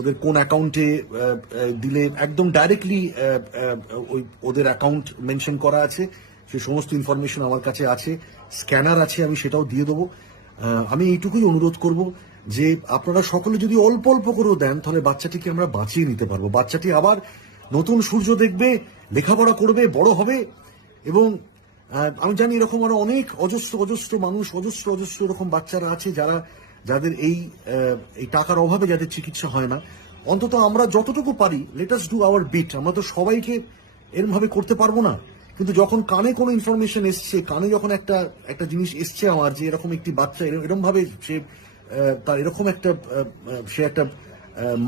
ওদের কোন অ্যাকাউন্টে দিলে একদম ডাইরেক্টলি ওদের অ্যাকাউন্ট মেনশন করা আছে, সে সমস্ত ইনফরমেশন আমার কাছে আছে, স্ক্যানার আছে, আমি সেটাও দিয়ে দেবো। আমি এইটুকুই অনুরোধ করব যে আপনারা সকলে যদি অল্প অল্প করেও দেন তাহলে বাচ্চাটিকে আমরা বাঁচিয়ে নিতে পারবো। বাচ্চাটি আবার নতুন সূর্য দেখবে, লেখাপড়া করবে, বড় হবে। এবং আমি জানি এরকম আরো অনেক অজস্র অজস্র মানুষ, অজস্র অজস্র এরকম বাচ্চারা আছে যাদের এই টাকার অভাবে যাদের চিকিৎসা হয় না। অন্তত আমরা যতটুকু পারি let us do our bit. আমরা তো সবাইকে এরকম ভাবে করতে পারবো না, কিন্তু যখন কানে কোনো ইনফরমেশন এসছে, কানে যখন একটা জিনিস এসছে আমার যে এরকম একটি বাচ্চা এরকম ভাবে সে তার এরকম সে একটা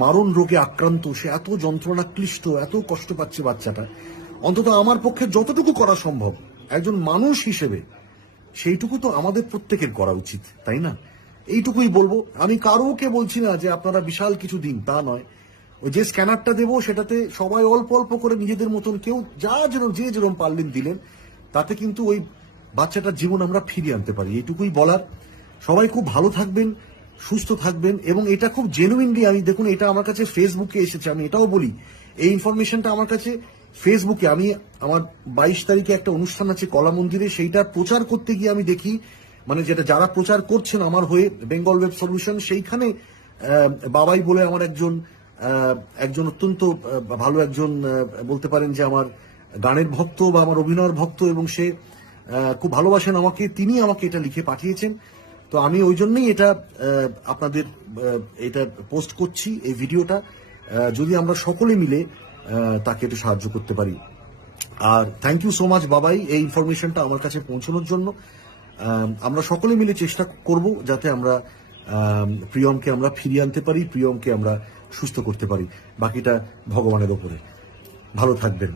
মারণ রোগে আক্রান্ত, সে এত যন্ত্রণা ক্লিষ্ট, এত কষ্ট পাচ্ছে বাচ্চাটা, অন্তত আমার পক্ষে যতটুকু করা সম্ভব একজন মানুষ হিসেবে সেইটুকু তো আমাদের প্রত্যেকের করা উচিত, তাই না? এইটুকুই বলবো। আমি কারোকে বলছি না যে আপনারা বিশাল কিছু দিন, তা নয়। ওই যে স্ক্যানারটা দেবো সেটাতে সবাই অল্প অল্প করে নিজেদের মতন কেউ যে যেরকম পারলেন দিলেন, তাতে কিন্তু ওই বাচ্চাটার জীবন আমরা ফিরিয়ে আনতে পারি। এইটুকুই বলার। সবাই খুব ভালো থাকবেন, সুস্থ থাকবেন। এবং এটা খুব জেনুইনলি, আমি দেখুন এটা আমার কাছে ফেসবুকে এসেছে, আমি এটাও বলি এই ইনফরমেশনটা আমার কাছে ফেসবুকে, আমি আমার 22 তারিখে একটা অনুষ্ঠান আছে কলা মন্দিরে, সেইটা প্রচার করতে গিয়ে আমি দেখি, মানে যেটা যারা প্রচার করছেন আমার হয়ে, বেঙ্গল ওয়েব সলিউশন, সেইখানে বাবাই বলে আমার একজন অত্যন্ত ভালো একজন, বলতে পারেন যে আমার গানের ভক্ত বা আমার অভিনয়ের ভক্ত, এবং সে খুব ভালোবাসেন আমাকে, তিনি আমাকে এটা লিখে পাঠিয়েছেন। তো আমি ওই জন্যই এটা আপনাদের এটা পোস্ট করছি, এই ভিডিওটা, যদি আমরা সকলে মিলে তাকে একটু সাহায্য করতে পারি। আর থ্যাংক ইউ সো মাচ বাবাই এই ইনফরমেশনটা আমার কাছে পৌঁছানোর জন্য। আমরা সকলে মিলে চেষ্টা করব যাতে আমরা প্রিয়মকে আমরা ফিরিয়ে আনতে পারি, প্রিয়মকে আমরা সুস্থ করতে পারি। বাকিটা ভগবানের ওপরে। ভালো থাকবেন।